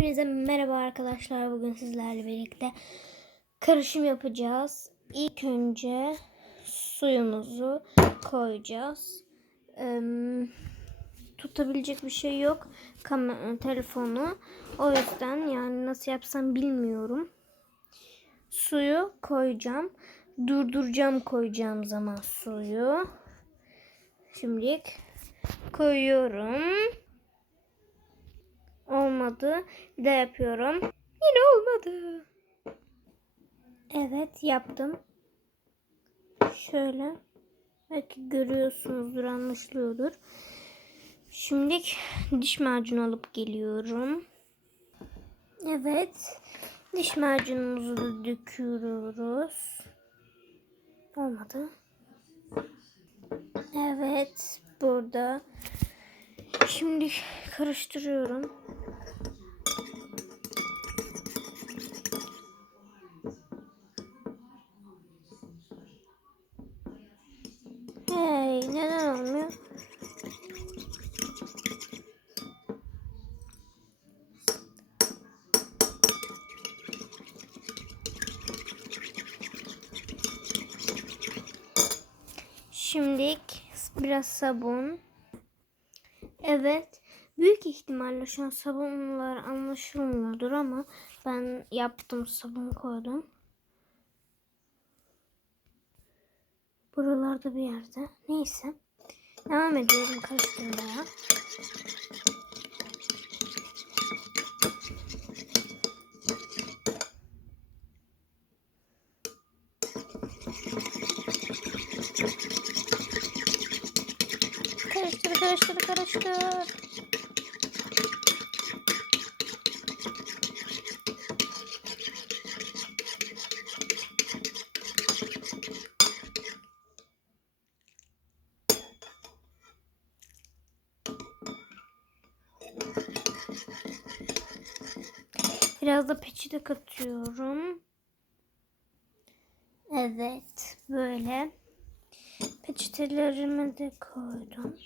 Hepinize merhaba arkadaşlar. Bugün sizlerle birlikte karışım yapacağız. İlk önce suyumuzu koyacağız. Ee, tutabilecek bir şey yok. Kam telefonu. O yüzden yani nasıl yapsam bilmiyorum. Suyu koyacağım. Durduracağım koyacağım zaman suyu. Şimdilik koyuyorum. Olmadı. Bir de yapıyorum. Yine olmadı. Evet yaptım. Şöyle. Belki görüyorsunuzdur anlaşılıyordur. Şimdi diş macunu alıp geliyorum. Evet. Diş macunumuzu da döküyoruz. Olmadı. Evet. Burada. Şimdi karıştırıyorum. Neden olmuyor? Şimdilik biraz sabun. Evet. Büyük ihtimalle şu an sabunlar anlaşılmıyordur ama ben yaptım sabun koydum. Buralarda bir yerde. Neyse. Devam ediyorum karıştırmaya. Karıştır, karıştır, karıştır. Biraz da peçete katıyorum. Evet, böyle. Peçetelerimi de koydum.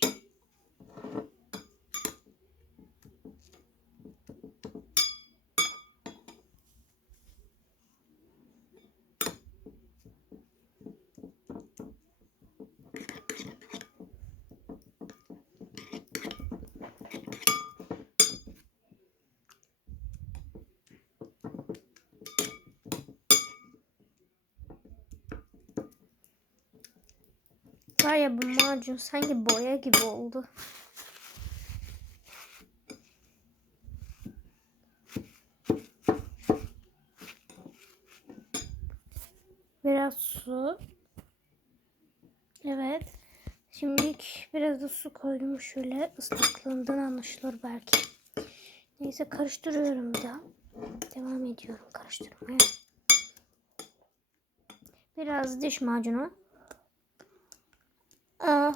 Var ya bu macun sanki boya gibi oldu. Biraz su. Evet. Şimdi biraz da su koydum şöyle ıslaklığından anlaşılır belki. Neyse karıştırıyorum da. Devam ediyorum karıştırmaya. Biraz diş macunu. Aa.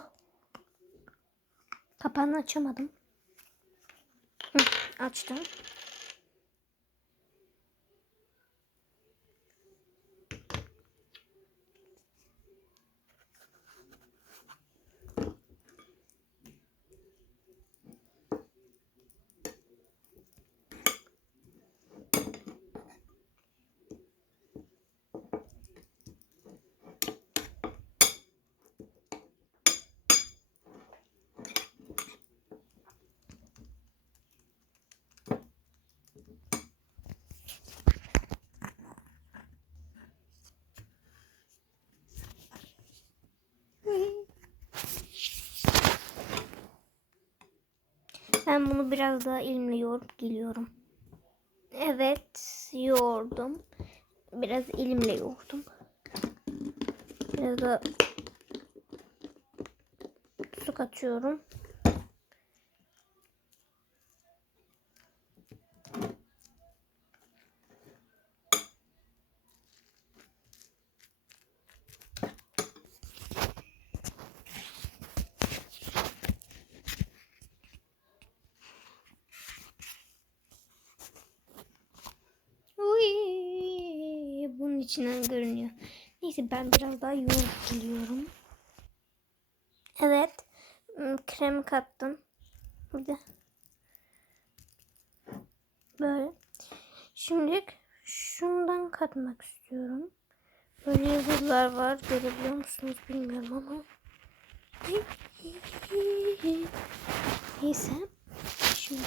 Kapağını açamadım. Hı, açtım. Ben bunu biraz daha elimle yoğurup geliyorum. Evet, yoğurdum. Biraz elimle yoğurdum. Biraz da su katıyorum. İçinden görünüyor. Neyse ben biraz daha yoğurt geliyorum. Evet. ım, Krem kattım. Bir de böyle. Şimdi şundan katmak istiyorum. Böyle yazılar var. Görebiliyor musunuz bilmiyorum ama. Neyse. Şimdi.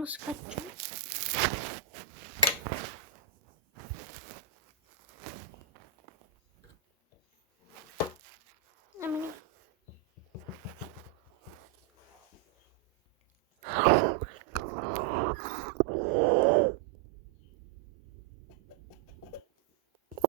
Hmm, bunu nasıl katacağım?